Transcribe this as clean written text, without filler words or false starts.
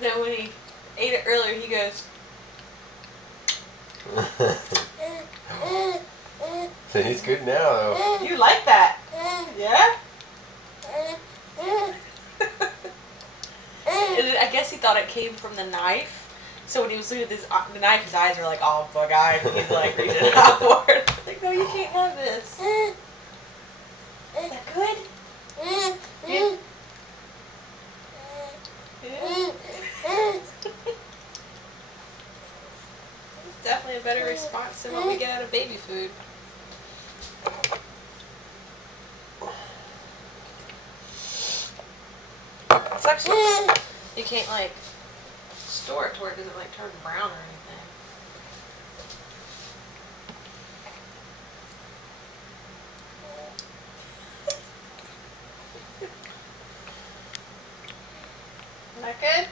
Then when he ate it earlier, he goes. He's good now, though. You like that? Yeah? And I guess he thought it came from the knife. So when he was looking at the knife, his eyes were like all bug-eyed. And he's like reaching outward. Like, no, you can't have this. Is that good? Yeah. Yeah. It's definitely a better response than what we get out of baby food. It's actually, you can't like store it to where it doesn't like turn brown or anything. Isn't that good?